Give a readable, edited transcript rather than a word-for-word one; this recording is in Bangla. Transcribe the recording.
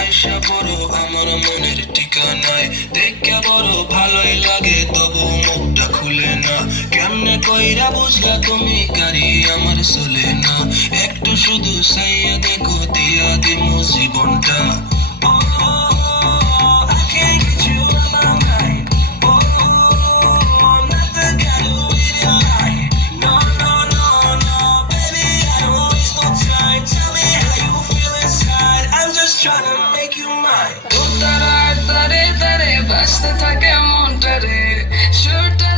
আইসা পড়ো আমার মনের ঠিকানায়, দেখা বড় ভালোই লাগে তবু মুখটা খুলে না। কেমনে কইরা বুঝলা তুমি কারি আমার চলে না, একটু শুধু চাইয়া দেখো দিয়া দিমু জীবনটা। Tryna make you mine. তারে তারে বাঁচতে থাকে মনটা রে সুরটা